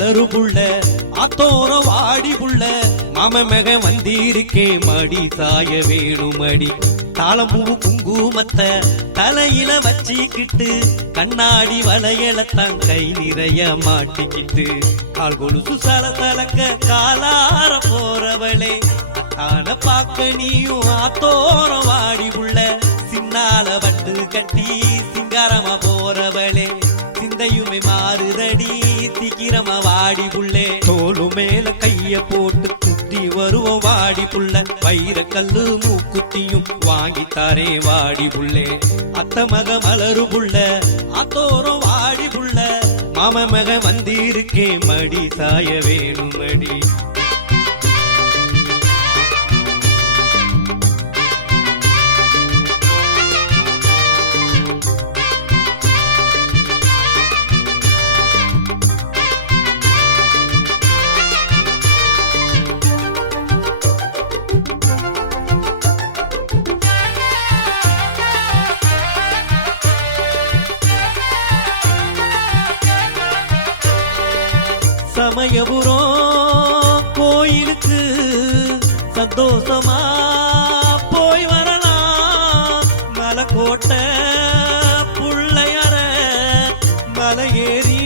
மலரு புள்ள அத்தோர வாடி புள்ள மாம மக வந்திருக்கே மடி சாய வேணுமடி தாளம்பூ குங்குமத்தை தலையில வச்சிக்கிட்டு கண்ணாடி வளையலத்தான் கை நிறைய மாட்டிக்கிட்டு கால் கொலுசு சலசலக்க காலார போறவளே அத்தான பாக்க நீயும் ஆத்தோரம் வாடி புள்ள சின்னால வட்டு கட்டி சிங்காரமா போறவளே சிந்தையுமே மாறுதடி சீக்கிரமா வாடி புள்ளே தோலு மேல கைய போட்டு குத்தி வருவோம் வாடி புள்ள வைர கல்லு மூக்குத்தியும் வாங்கித்தாரே வாடி புள்ளே அத்த மக மலரு புள்ள அத்தோரம் வாடி புள்ள மாம மக வந்திருக்கே மடி சாய வேணுமடி சமயபுரம் கோயிலுக்கு சந்தோஷமா போய் வரலாம் மலைக்கோட்டை புள்ளையர மலையேறி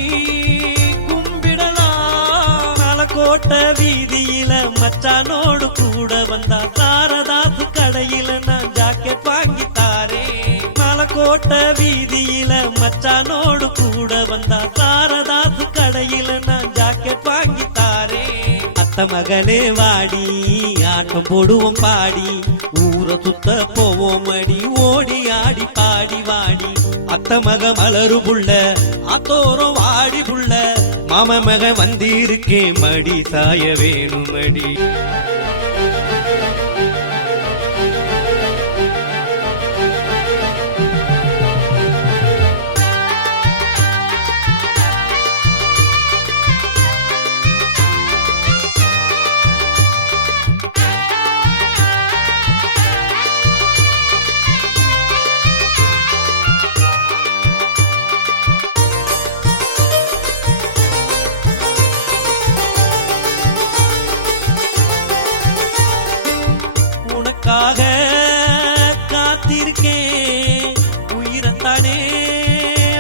கும்பிடலாம் மலைக்கோட்டை வீதியில மச்சானோடு கூட வந்தா சாரதாசு கடையில நான் ஜாக்கெட் வாங்கி தாரே மலைக்கோட்டை வீதியில மச்சானோடு கூட வந்தா சாரதாசு கடையில நான் ஜாக்கெட் வாங்கி தாரே அத்த மகனே வாடி ஆட்டம் போடுவோம் பாடி ஊரை சுத்த போவோம் அடி ஓடி ஆடி பாடி வாடி அத்த மக மலரு புள்ள அத்தோரம் வாடி புள்ள மாம மக வந்திருக்கே மடி சாய வேணுமடி காத்திருக்கேன் உயிரத்தானே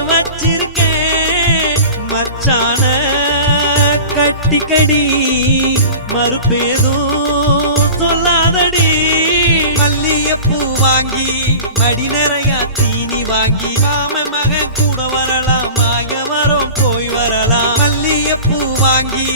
வச்சிருக்கேன் மச்சான கட்டிக்கடி மறுப்பேதும் சொல்லாதடி மல்லியப்பூ வாங்கி மடி நிறைய தீனி வாங்கி மாம மகன் கூட வரலாம் மாயவரம் போய் வரலாம் மல்லியப்பூ வாங்கி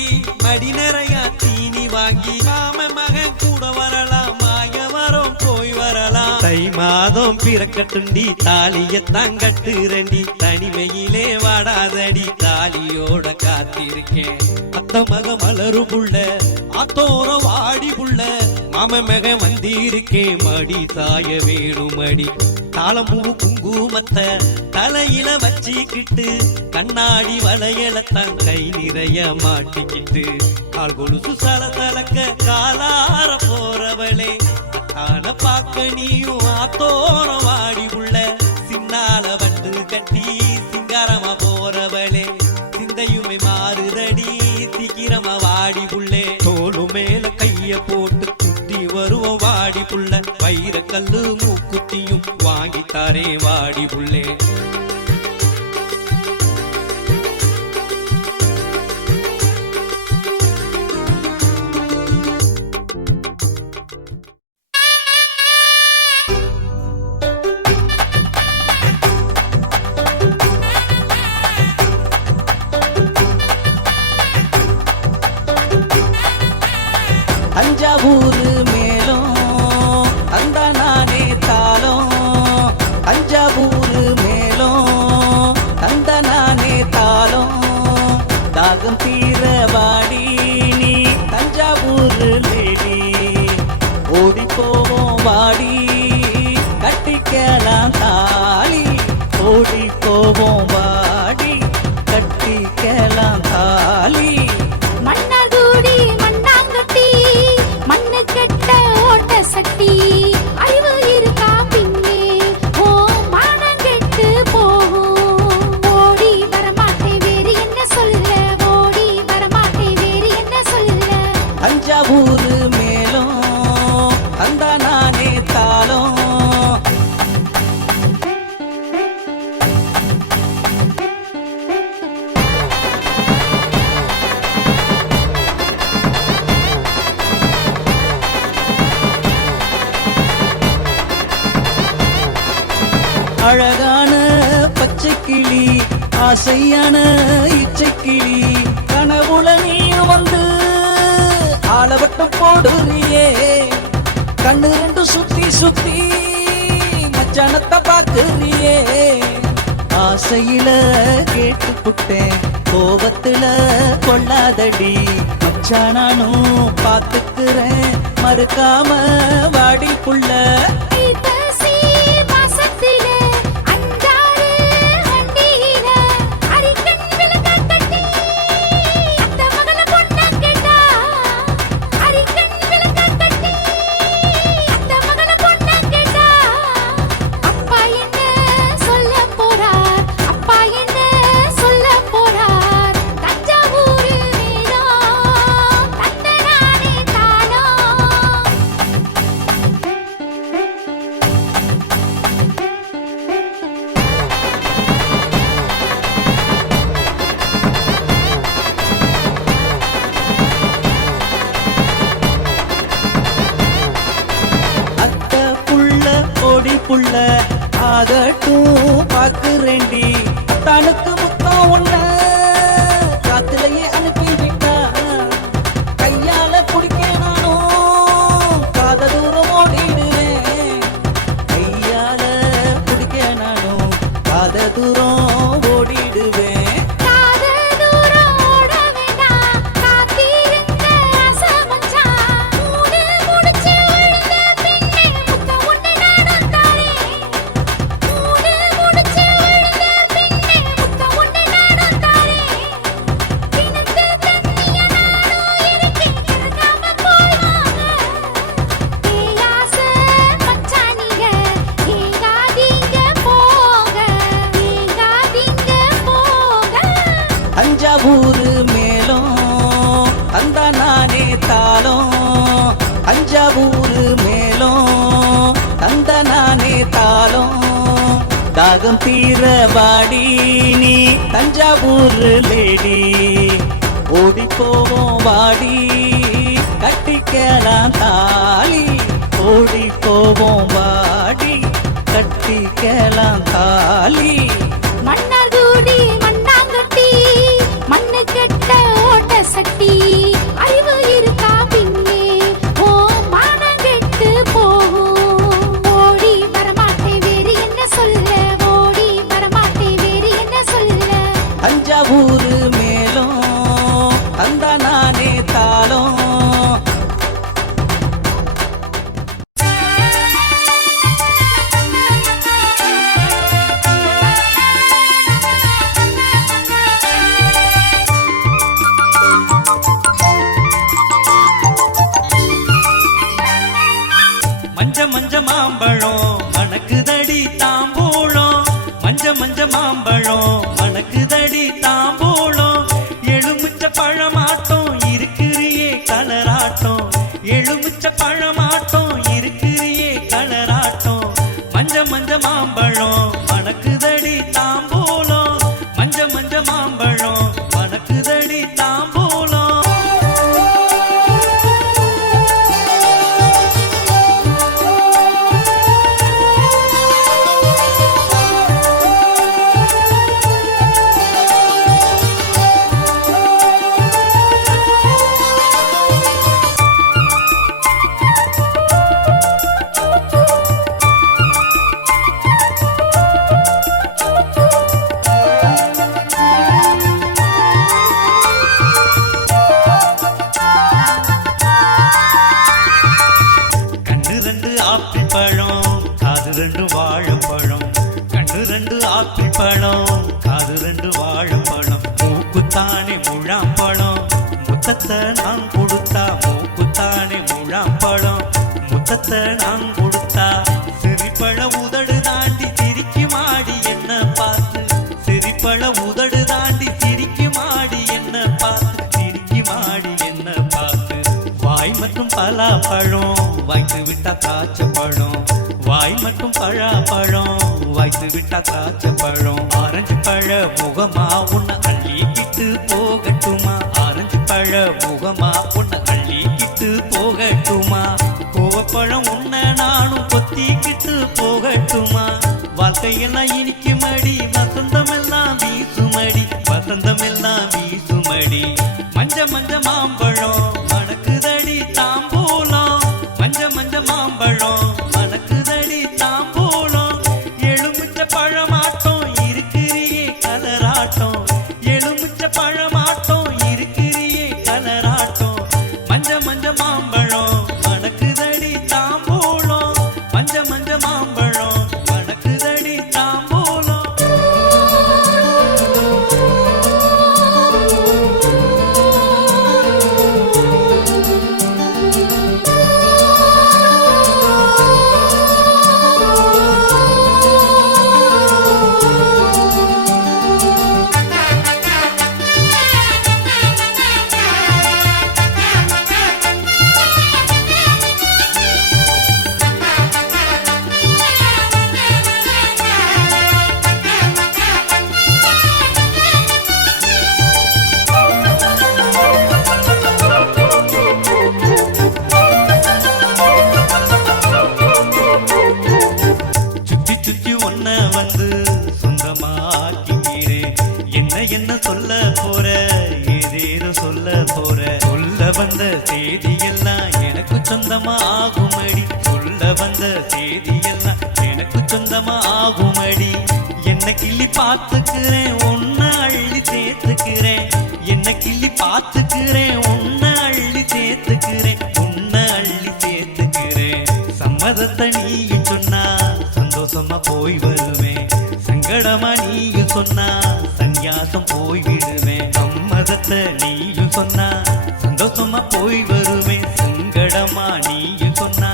மடி நிறைய தீனி வாங்கி மாம மகன் கூட வரலாம் மாயவரம் போய் வரலாம் தை மாதம் பிறக்கட்டுண்டி தாலியத்தான் கட்டுரண்டி தனிமையிலே வாடாதடி தாலியோட காத்திருக்கேன் அத்த மக மலரு புள்ள அத்தோரம் வாடி புள்ள மாம மக வந்திருக்கே மடி சாய வேணுமடி தாளம்பூ குங்குமத்தை தலையில வச்சிக்கிட்டு கண்ணாடி வளையலத்தான் கை நிறைய மாட்டிக்கிட்டு கால் கொலுசு சலசலக்க காலார போறவளே அத்தான பாக்க நீயும் ஆத்தோரம் வாடி புள்ள சின்னால வட்டு கட்டி சிங்காரமா போறவளே சிந்தையுமே மாறுதடி சீக்கிரமா வாடி புள்ளே தோலு மேல கைய போட்டு குத்தி வருவோம் வாடி புள்ள வைர கல்லு மூக்குத்தியும் வாங்கித்தாரே வாடி புள்ளே தஞ்சாவூர் மேலும் அந்த நானே தாளம் தஞ்சாவூர் மேலும் அழகான பச்சை கிளி ஆசையான இச்சை கிளி கனவுல நீ வந்து ஆலவட்டம் போடுறியே கண்ணு ரெண்டு சுத்தி சுத்தி மச்சானத்தை பாக்குறியே ஆசையில கேட்டுப்புட்டேன் கோபத்துல கொள்ளாதடி மச்சானானும் பாத்துக்கிறேன் மறுக்காம வாடி புள்ள புள்ள ஆகட்டும் பாக்குறேண்டி தனக்கு முத்தம் ஒண்ண காத்துலயே அனுப்பி விட்டா கையால குடிக்க நானும் காத தூரம் ஓடிடுவேன் கையால குடிக்க நானும் காத தூரம் ஓடிடுவேன் தஞ்சாவூர் மேலும் அந்த நானே தாளம் தஞ்சாவூர் மேலும் தந்த நானே தாளம் தாகம் தீர வாடி நீ தஞ்சாவூர் லேடி ஓடி போவோம் வாடி கட்டிக்கலாம் தாலி ஓடி போவோம் வாடி கட்டிக்கலாம் தாலி மண்ணு கட்ட ஓட்ட சட்டி அறிவு இருக்கா பின்னே ஓ மானம் கெட்டு போகும் ஓடி வரமாட்டே வேறு என்ன சொல்ல ஓடி வரமாட்டே வேறு என்ன சொல்ல தஞ்சாவூர் மேலும் அந்த நானே தாளம் மஞ்ச மாம்பழம் மணக்குதடி தாம்பூலம் மஞ்ச மாம்பழம் மணக்குதடி தாம்பூலம் எலுமிச்ச பழமாட்டம் இருக்கிறியே கலராட்டம் எலுமிச்ச பழமாட்டம் இருக்கிறியே கலராட்டம் மஞ்ச மாம்பழம் மணக்குதடி தாம்பூலம் மஞ்ச மாம்பழம் மணக்குதடி தாம்பூலம் பழம் காது ரெண்டு வாழைப்பழம் மூக்குத்தானே முழாம்பழம் முத்தத்தை நான் கொடுத்தா மூக்குத்தானே முழாம்பழம் முத்தத்தை நான் கொடுத்தா சிரிப்பழ உதடு தாண்டி சிரிக்கு மாடி என்ன பார்த்து சிரிப்பழ உதடு தாண்டி சிரிக்கு மாடி என்ன பார்த்து சிரிக்கு மாடி என்ன பார்த்து வாய் மற்றும் பலாப்பழம் வாய்த்து விட்டா திராட்சை பழம் வாய் மட்டும் பழாப்பழம் வாய்த்து விட்டா திராட்சை பழம் ஆரஞ்சு பழ முகமா உன்னை அள்ளிக்கிட்டு போகட்டுமா ஆரஞ்சு பழ முகமா உன்னை அள்ளிக்கிட்டு போகட்டுமா கோவப்பழம் உன்னை நானும் கொத்திக்கிட்டு போகட்டுமா வாழ்க்கை மழையெல்லாம் இனிக்குமடி வசந்தமெல்லாம் வீசுமடி வசந்தமெல்லாம் வீசுமடி மஞ்ச மஞ்ச மாம்பழம் மணக்குதடி தாம்பூலம் மஞ்ச மஞ்ச மாம்பழம் மணக்குதடி தாம்பூலம் எலுமிச்ச பழமாட்டம் இருக்கிறியே கலராட்டம் எலுமிச்ச பழமாட்டம் இருக்கிறியே கலராட்டம் மஞ்ச மஞ்ச மாம்பழம் மணக்குதடி தாம்பூலம் மஞ்ச மஞ்ச மாம்பழம் மணக்குதடி தாம்பூலம் சுத்தி சுத்தி ஒன்ன வந்து சொந்தமாக்கிக்கிறேன் என்ன சொல்ல போற ஏதேதோ சொல்ல போற சொல்ல வந்த செய்தியெல்லாம் எனக்கு சொந்தமா ஆகுமடி சொல்ல வந்த செய்தியெல்லாம் எனக்கு சொந்தமா ஆகுமடி என்ன கிள்ளி பார்த்துக்கிறேன் உன்ன அள்ளி சேர்த்துக்கிறேன் என்ன கிள்ளி பார்த்துக்கிறேன் உன்ன அள்ளி சேர்த்துக்கிறேன் உன்ன அள்ளி சேர்த்துக்கிறேன் சம்மதத்தை நீயும் சொன்னா சந்தோஷமா போய் வருவேன் சங்கடமா நீயும் சொன்னா சந்நியாசம் போய் விடுவேன் சம்மதத்தை நீயும் சொன்னா சந்தோஷமா போய் வருவேன் சங்கடமா நீயும் சொன்னா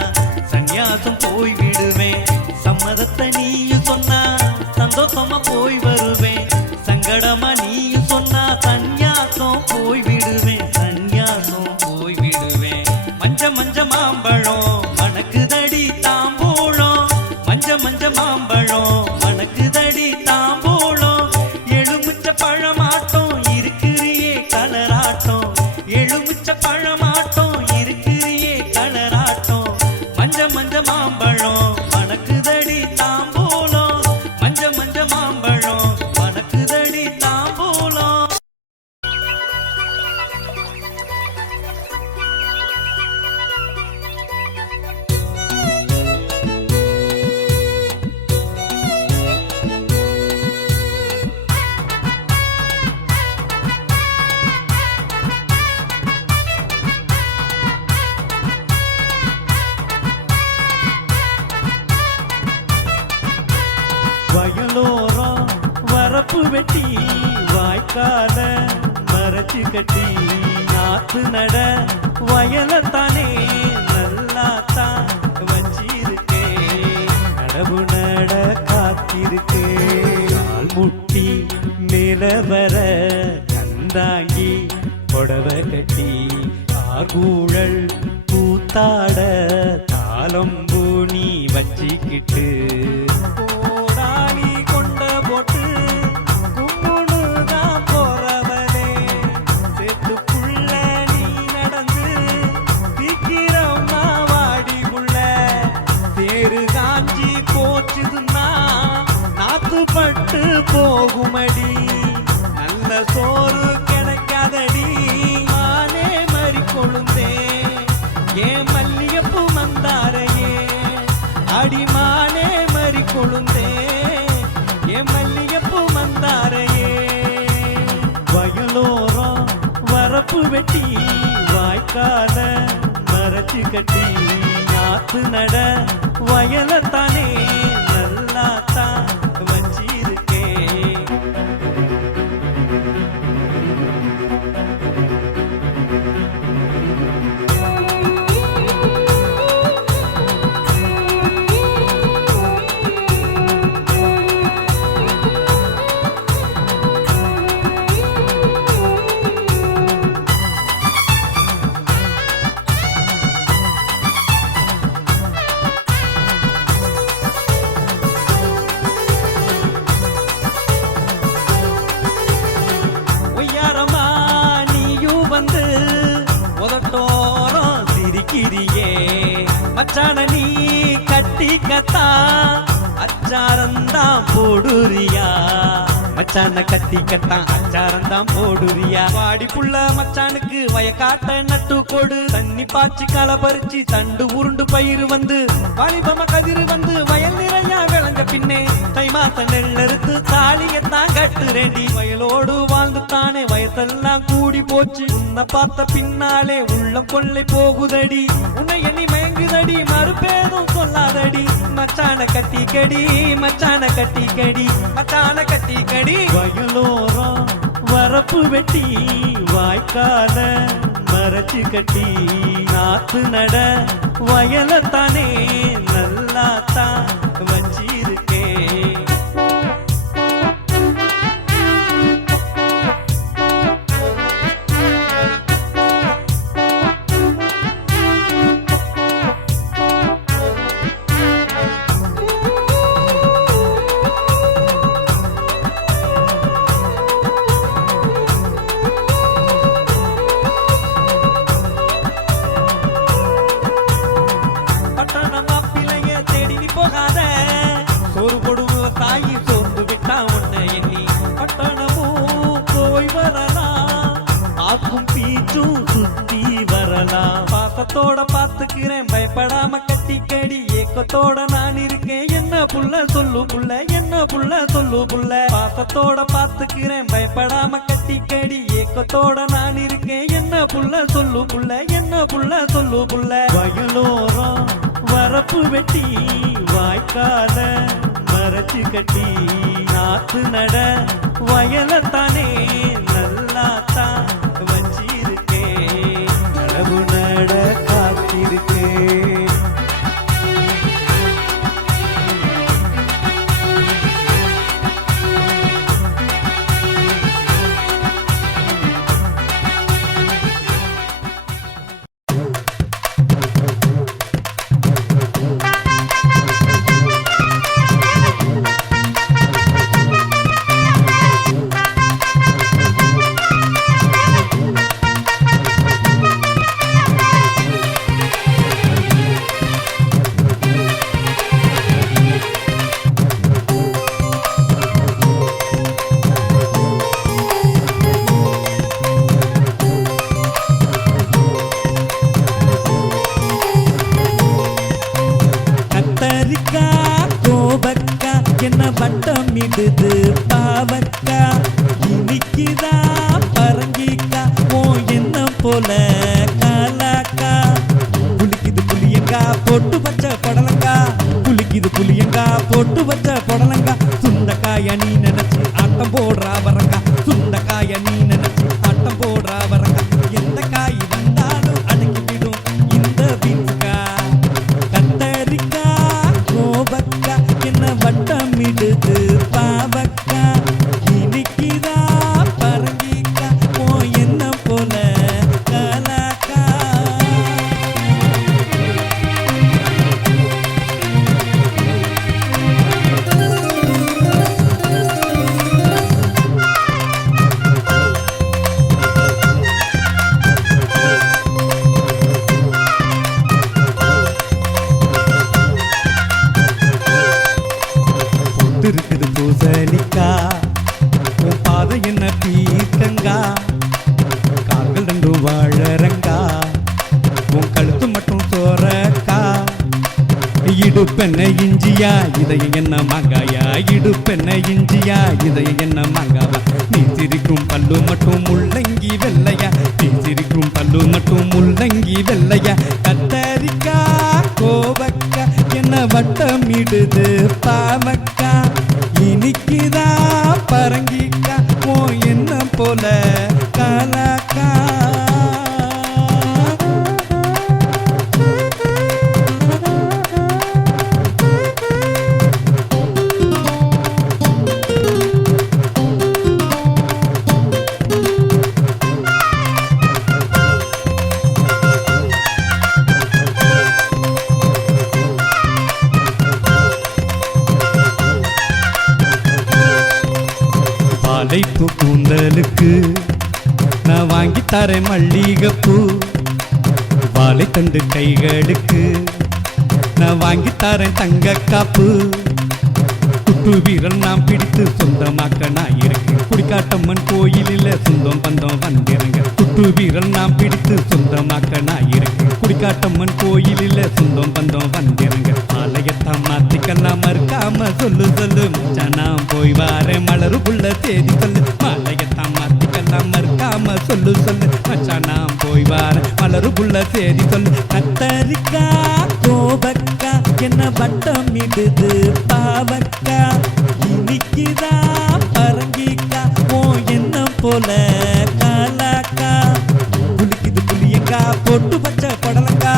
சந்நியாசம் போய் விடுவேன் சம்மதத்தை நீயும் சொன்னா சந்தோஷமா போய் வருவேன் சங்கடமா நீயும் சொன்னா சந்நியாசம் போய் விடுவேன் சந்நியாசம் போய் விடுவேன் மஞ்ச மஞ்ச மாம்பழம் மணக்குதடி தாம்பூலம் மஞ்ச மஞ்ச மாம்பழம் மணக்குதடி தாம்பூலம் எலுமிச்ச பழமாட்டம் இருக்கிறியே கலராட்டம் எலுமிச்ச பழமாட்டம் இருக்கிறியே கலராட்டம் மஞ்ச மஞ்ச மாம்பழம் மணக்குதடி தாம்பூலம் மஞ்ச மஞ்ச மாம்பழம் மணக்குதடி தாம்பூலம் வயலோரம் வரப்பு வெட்டி வாய்க்கால மறைச்சு கட்டி நாத்து நட வயலத்தானே நல்லாத்தான் வச்சிருக்கேன் நடவு நட காத்திருக்கே கால் முட்டி மேல வர கந்தாங்கி புடவை கட்டி ஆர்கூழல் கூத்தாட தாளம்பூ நீ வச்சிக்கிட்டு போட்டு கும்முனுதான் போறவனே சேத்துக்குள்ள நீ நடந்து சீக்கிரமா வாடி உள்ள தேரு காஞ்சி போச்சுதுன்னா நாத்துப்பட்டு போகுமடி நல்ல சோறு கிடைக்காதடி மானே மறி கொழுந்தே ஏன் மல்லியப்பு மந்தாரையே அடிமானே மறி கொழுந்தே மல்லியப்பு மந்தாரையே வயலோரம் வரப்பு வெட்டி வாய்க்கால மறைச்சு கட்டி நாத்து நட வயலத்தானே நல்லாத்தான் வச்சிருக்கேன் மச்சான நீ கட்டி கத்தா அச்ச அச்சாரந்தான் போடுறியா மச்சான கட்டி கட்டான் அச்சாரந்தான் போடுறியா வாடி புள்ள மச்சானுக்கு வயக்காட்ட நட்டு கொடு தண்ணி பாய்ச்சி களை பறிச்சு தண்டு உருண்டு பயிர் வந்து வாலிபம கதிர் வந்து வயல் நிறையா விளைஞ்ச பின்னே தை மாத்த நெல்லறுத்து தாலியத்தான் கட்டுறேண்டி வயலோடு வாழ்ந்து தானே வயசெல்லாம் கூடி போச்சு உன்னை பார்த்த பின்னாலே உள்ளம் கொள்ளை போகுதடி உன்னை எண்ணி மயங்குதடி மறுபேதும் சொல்லாதடி மச்சான கட்டி கடி மச்சான கட்டி கடி மச்சான கட்டி கடி வயலோரம் வரப்பு வெட்டி வாய்க்கால மறைச்சு கட்டி நாத்து நட வயலத்தானே நல்லாத்தான் வச்சிருக்கேன் சோறு போடுவ தாயி சோர்ந்து விட்டா உன்னை எண்ணி பட்டணமும் போய் வரலாம் ஆக்கும் பீச்சும் சுத்தி வரலாம் பாசத்தோட பாத்துக்கிறேன் பயப்படாம கட்டி கடி ஏக்கத்தோட நான் இருக்கேன் என்ன புள்ள சொல்லு புள்ள என்ன புள்ள சொல்லு புள்ள பாசத்தோட பாத்துக்கிறேன் பயப்படாம கட்டி கடி ஏக்கத்தோட நான் இருக்கேன் என்ன புள்ள சொல்லு புள்ள என்ன புள்ள சொல்லு புள்ள வயலோரம் வரப்பு வெட்டி வாய்க்கால மறைச்சு கட்டி நாத்து நட வயலத்தானே நல்லாத்தான் வச்சிருக்கேன் நடவு நட காத்திருக்கேன் என்ன வட்டமிடுது பாவக்கா இனிக்குதா பரங்கிக்கா ஓ என்ன போல காலாக்கா புளிக்குது புளியங்கா போட்டு வச்ச புடலங்கா புளிக்குது புளியங்கா போட்டு வச்ச புடலங்கா சுண்டக்காய நீ நினைச்சு ஆட்டம் போடுறா வரங்கா சுண்டக்காய நீ நினைச்சு ஆட்டம் போடுறா வரங்கா எந்த காய் வந்தாலும் அடங்கிவிடும் இந்த பீன்ஸ்கா கத்தரிக்கா கோபக்கா என்ன வட்டமிடுது பாவக்கா இனிக்குதா பரங்கிக்கா ஓ என்ன போல காலாக்கா இருக்குது பூசணிக்கா உன் பாதை என்ன பீர்க்கங்கா கால்கள் ரெண்டும் வாழறங்கா உன் கழுத்து மட்டும் சோறக்கா இடுப்பென்ன இஞ்சியா இதயம் என்ன மாங்காயா இடுப்பென்ன இஞ்சியா இதயம் என்ன மாங்காவா நீ சிரிக்கும் பல்லு மட்டும் முள்ளங்கி வெள்ளையா நீ சிரிக்கும் பல்லு மட்டும் முள்ளங்கி வெள்ளையா கத்தரிக்கா கோவக்கா என்ன வட்டமிடுது பாவக்கா இனிக்குதா பரங்கிக்கா ஓ என்ன போல காலாக்கா வாழைப்பூ கூந்தலுக்கு நான் வாங்கி தரேன் மல்லிகைப்பூ வாழைத்தண்டு கைகளுக்கு நான் வாங்கி தரேன் தங்க காப்பு குட்டு வீரன் நாம் பிடித்து சொந்தமாக்க நான் இருக்கு குடிக்காட்டம்மன் கோயிலில் சொந்தம் பந்தம் வந்திருங்க குட்டு வீரன் நாம் பிடித்து சொந்தமாக்க நான் இருக்கு குடிக்காட்டம்மன் கோயிலில் சொந்தம் பந்தம் வந்திருங்க ஆலயத்தை மாத்திக்கலாம் மறுக்காம சொல்லு சொல்லு மச்சான் நான் போய் வாரேன் மலருக்குள்ள தேதி சொல்லு ஆலயத்தை மாத்திக்கலாம் மறுக்காம சொல்லு சொல்லு மச்சான் நான் போய் வாரேன் மலருக்குள்ள தேதி சொல்லு கத்தரிக்கா கோபக்கா என்ன வட்டம் இடுது பாவக்கா இன்னைக்குதா பரங்கிக்கா ஓ என்ன போல காலாக்கா புளிக்குது புளியங்கா போட்டு வச்ச புடலங்கா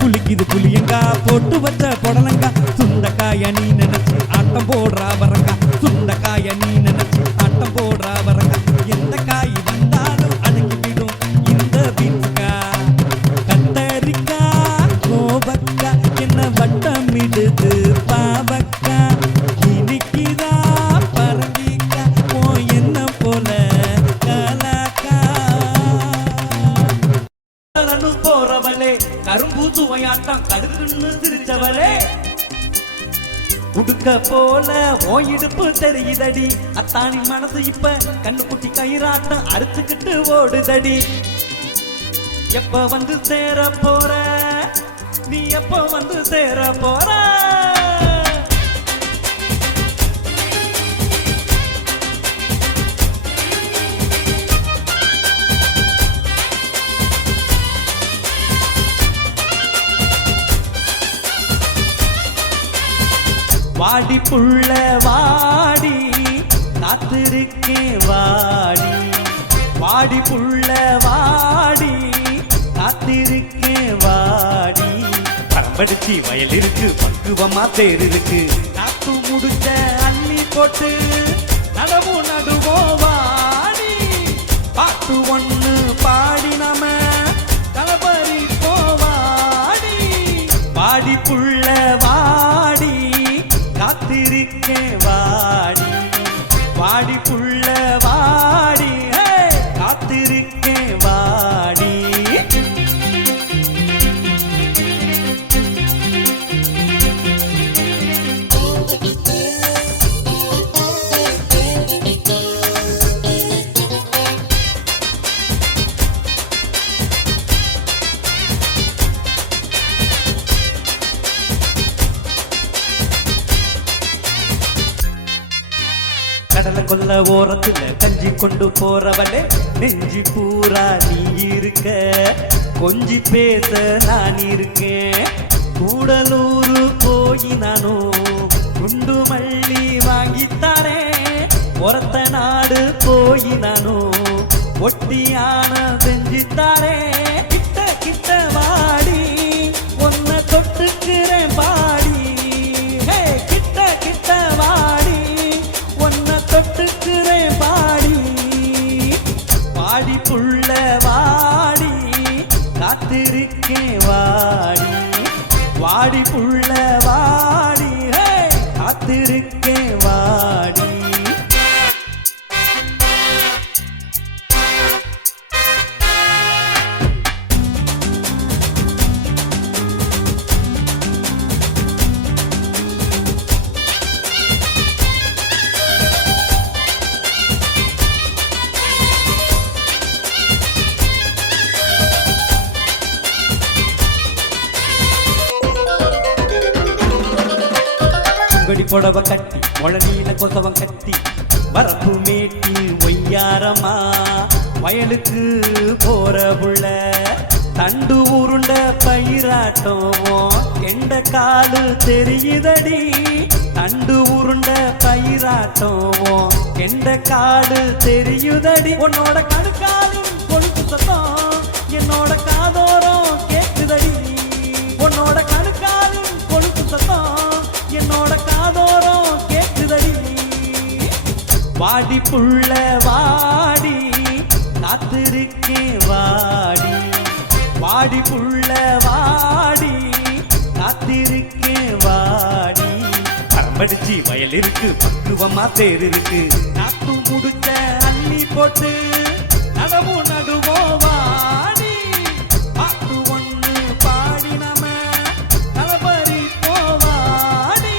புளிக்குது புளியங்கா போட்டு வச்ச புடலங்கா சுண்டக்காய நீ நினைச்சு ஆட்டம் போடுறா வரங்கா சுண்டக்காய நீ நினைச்சு ஆட்டம் போடுறா வரங்கா எந்த காய் வந்தாலும் அடங்கிவிடும் இந்த பீன்ஸ்கா கத்தரிக்கா கோபக்கா என்ன வட்டம் இடுது பாவக்கா இன்னைக்குதா பரங்கிக்கா ஓ என்ன போல காலாக்கா போறவளே கரும்பு சுவையாட்டம் கடுக்குன்னு சிரிச்சவளே உடுக்க போல ஓ இடுப்பு தெரியுதடி அத்தானி மனசு இப்ப கண்ணுக்குட்டி கயிறாட்டம் அறுத்துக்கிட்டு ஓடுதடி எப்ப வந்து சேர போற நீ எப்ப வந்து சேர போற வாடி புள்ள வாடி காத்திருக்கேன் வாடி வாடி புள்ள வாடி காத்திருக்கேன் வாடி பரம்படிச்சி வயல் இருக்கு பக்குவமா தேர் இருக்கு காத்து முடிச்ச அள்ளி போட்டு நடவு நடுவோ வாடி பாட்டு ஒண்ணு பாடி நாம களபரி போவாடி வாடி புள்ள வாடி காத்திருக்கேன் வாடி வாடி புள்ள வாடி காத்திருக்கேன் வாடி கடலை கொல்ல ஓரத்துல கஞ்சி கொண்டு போறவளே நெஞ்சி பூரா நீ இருக்க கொஞ்சி பேச நான் இருக்கேன் கூடலூரு போய் நானும் குண்டு மல்லி வாங்கித்தாரேன் ஒரத்த நாடு போய் நானும் ஒட்டியான செஞ்சித்தாரேன் கிட்ட கிட்ட வாடி ஒன்ன தொட்டுக்கிறேன் பாடி கிட்ட கிட்ட வாடி தொட்டுக்கிறேன் பாடி பாடி புள்ள வாடி காத்திருக்கேன் வாடி வாடி புள்ள வாடி காத்திருக்கேன் வாடி புடவ கட்டி முழநீல கொசவம் கட்டி வரப்பு மேட்டி ஒய்யாரமா வயலுக்கு போற புள்ள தண்டு உருண்ட பயிராட்டம் கெண்ட காலு தெரியுதடி தண்டு உருண்ட பயிராட்டம் கெண்ட காடு தெரியுதடி உன்னோட கணுக்காலின் கொழுப்பு சத்தம் என்னோட காதோரம் கேக்குதடி உன்னோட கணுக்காலின் கொழுப்பு சத்தம் என்னோட காதோரம் கேக்குதடி வாடி புள்ள வாடி காத்திருக்கேன் வாடி வாடி புள்ள வாடி காத்திருக்கேன் வாடி பரம்படிச்சி வயல் இருக்கு பக்குவமா தேர் இருக்கு காத்து முடிச்ச அள்ளி போட்டு நடவு நடுவோ வாடி பாட்டு ஒண்ணு பாடி நாம களபரி போவாடி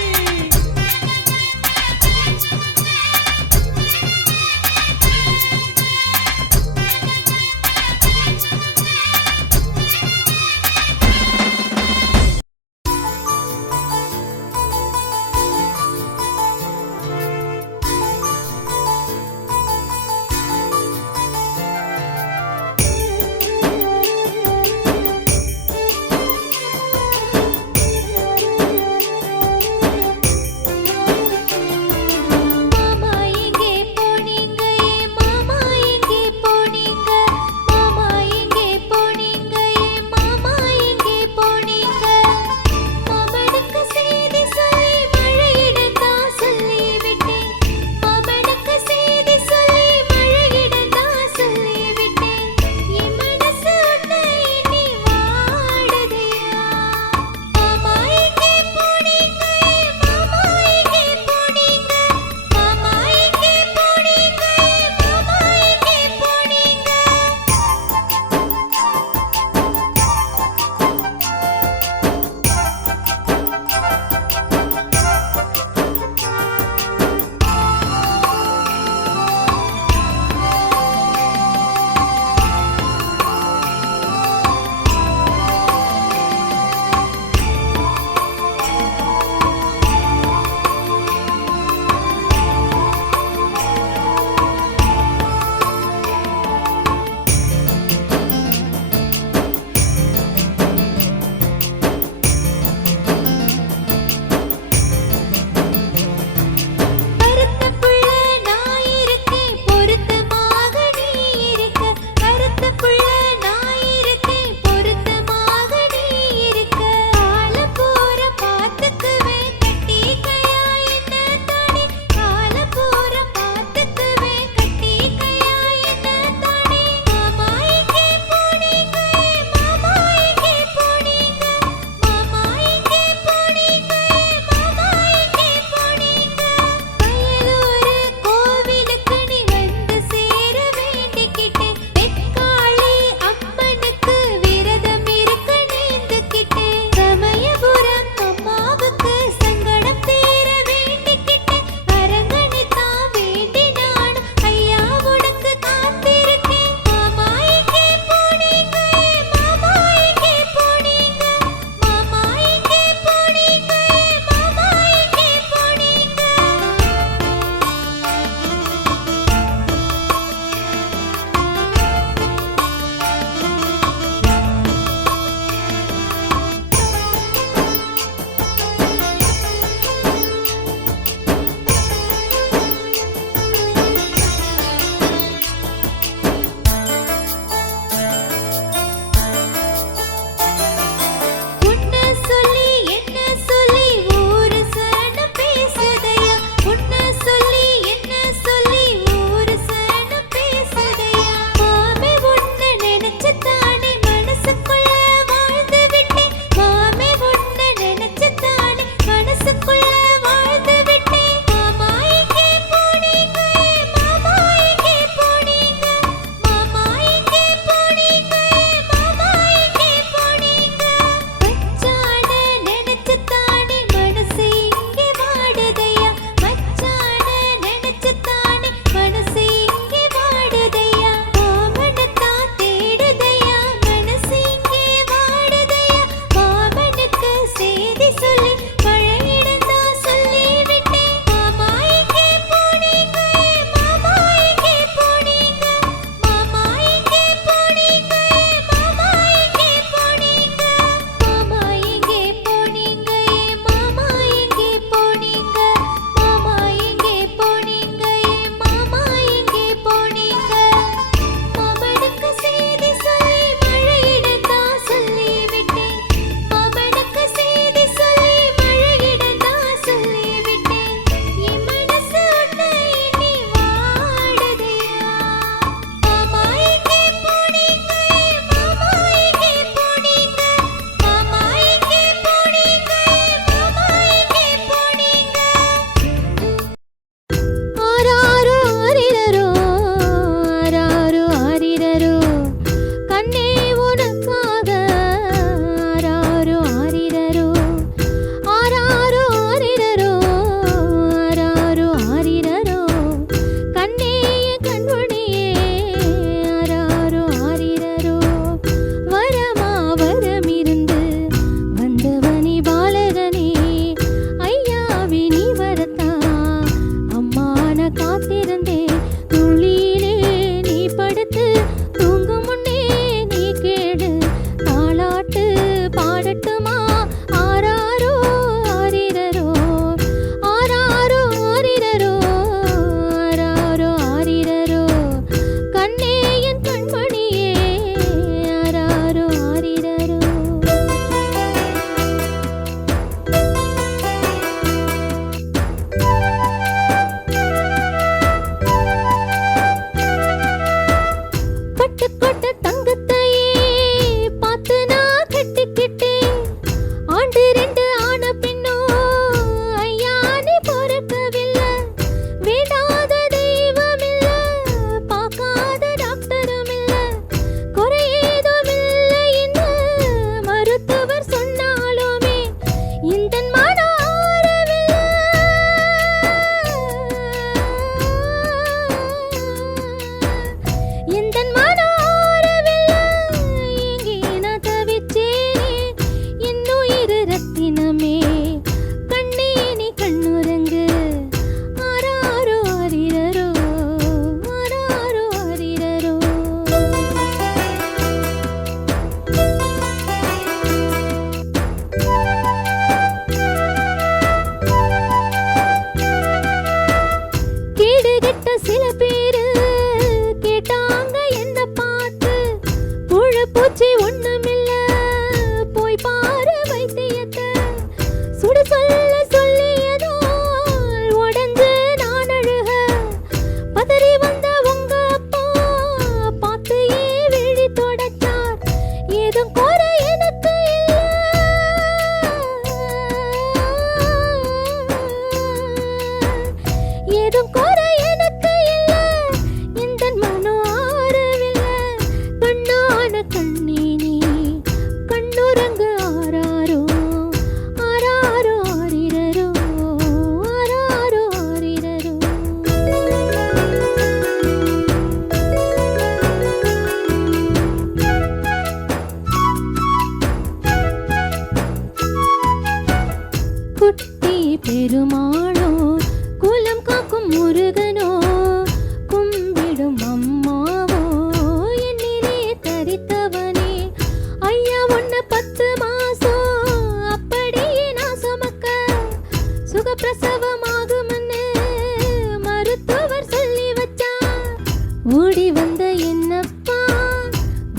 ஓடி வந்த என்னப்பா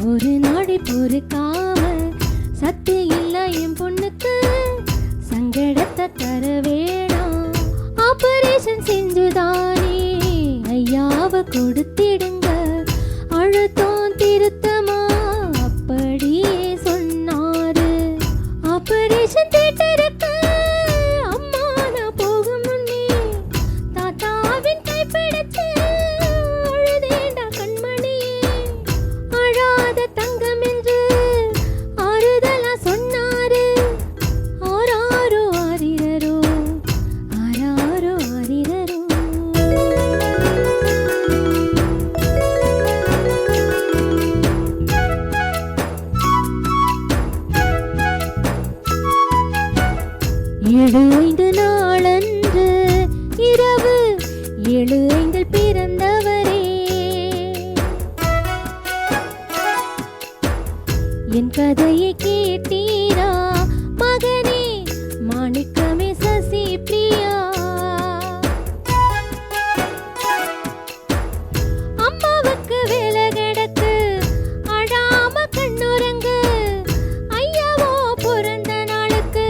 ஒரு நாடி பொறுக்காம சத்து இல்ல என் பொண்ணுக்கு சங்கடத்தை தர வேணாம் ஆபரேஷன் செஞ்சுதானே ஐயாவை கொடுத்திடுங்க அழுத்தம் திருத்தமா அப்படியே சொன்னாரு ஆபரேஷன் தியேட்டருக்கு அம்மா நான் போகும் முன்னே தாத்தாவின் கைப்பிடிச்சு அழுதேண்டா கண்மணியே அழாத தங்கம் என்று ஆறுதலா சொன்னாரு ஆராரோ ஆரிரரோ ஆராரோ ஆரிரரோ ஏழு ஐந்து நாளன்று இரவு 7:05 பிறந்தவரே என் கதையை கேட்டீரா மகனே மாணிக்கமே சசி பிரியா அம்மாவுக்கு வேலை கிடக்கு அழாம கண்ணுறங்கு ஐயாவோ பிறந்த நாளுக்கு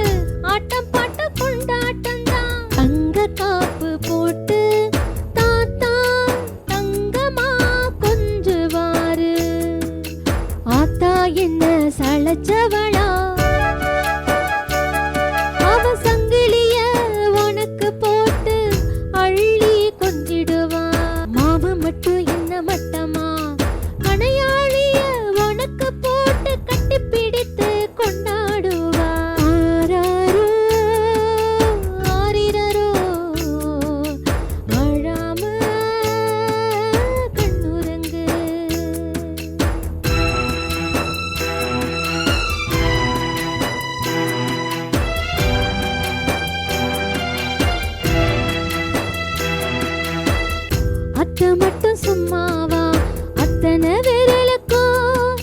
ஆட்டம் பாட்ட கொண்டாட்டம் தான் தங்க காப்பு போட்டு தாத்தா தங்கமா கொஞ்சுவாரு ஆத்தா என்ன சளைச்சவளா அவ சங்கிலிய உனக்கு போட்டு அள்ளி கொஞ்சிடுவா மாவு மட்டும் என்ன மட்டமா கணையாளிய உனக்கு போட்டு கட்டி பிடித்து கொண்டாடுவா ஆராரோ ஆரிரரோ அழாம கண்ணுறங்கு அத்தை மட்டும் சும்மாவா அத்தனை விரலுக்கும்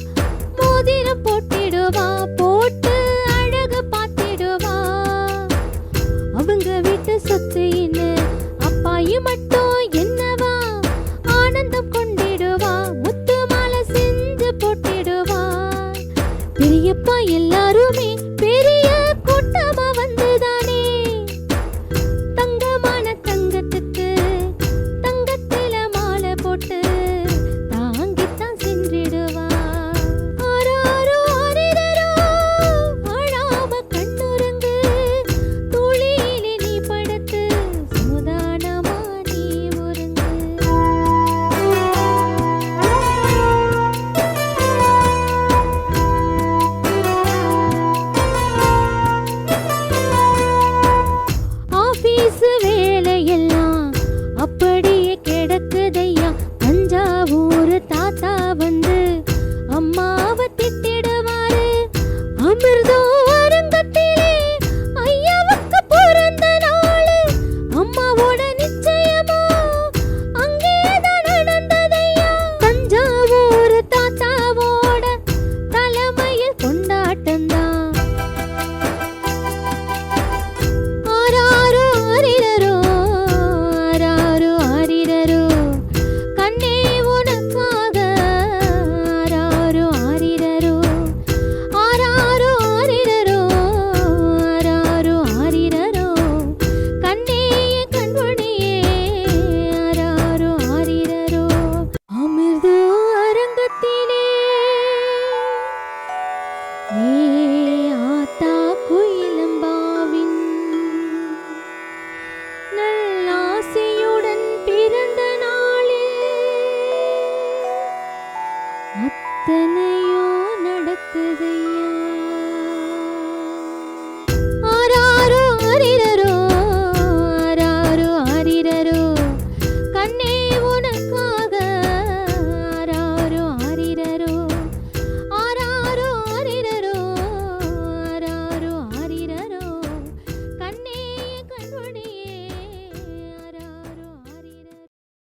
மோதிரம் போட்டிடுவா போட்டு அழகு பார்த்திடுவா அவங்க வீட்டு சொத்து என்ன அப்பாயி மட்டும் என்னவா ஆனந்தம் கொண்டிடுவா முத்து மாலை செஞ்சு போட்டிடுவா பெரியப்பா எல்லாருமே பெரிய கூட்டமா வந்துதானே தங்கமான தங்கத்துக்கு தங்கத்தில மாலை போட்டு தாங்கித்தான் சென்றிடுவா ஆராரோ ஆரிரரோ அழாம கண்ணுறங்கு துளியிலே நீ படுத்து சூதானமா நீ உறங்கு ஆபீஸ் வேலையெல்லாம் அப்படியே கிடக்குதையா தஞ்சாவூர் தாத்தா வந்து அம்மாவை திட்டிடுவாரு அமிர்தம் அரங்கத்திலே ஐயாவுக்கு பிறந்த நாளு அம்மாவோட நிச்சயமா அங்கேதான் நடந்ததையா தஞ்சாவூர் தாத்தாவோட தலைமையில் கொண்டாட்டம்தான் ஆராரோ ஆரிரரோ ஆராரோ ஆரிரரோ கண்ணே உனக்காக ஆராரோ ஆரிரரோ ஆராரோ ஆரிரரோ ஆராரோ ஆரிரரோ கண்ணே கண்மணியே ஆராரோ ஆரிரரோ அமிர்தோ அரங்கத்திலே ஆத்தா குயிலம்பாவின் நல்லாசையுடன் பிறந்த நாளில் அத்தனையோ நடக்குது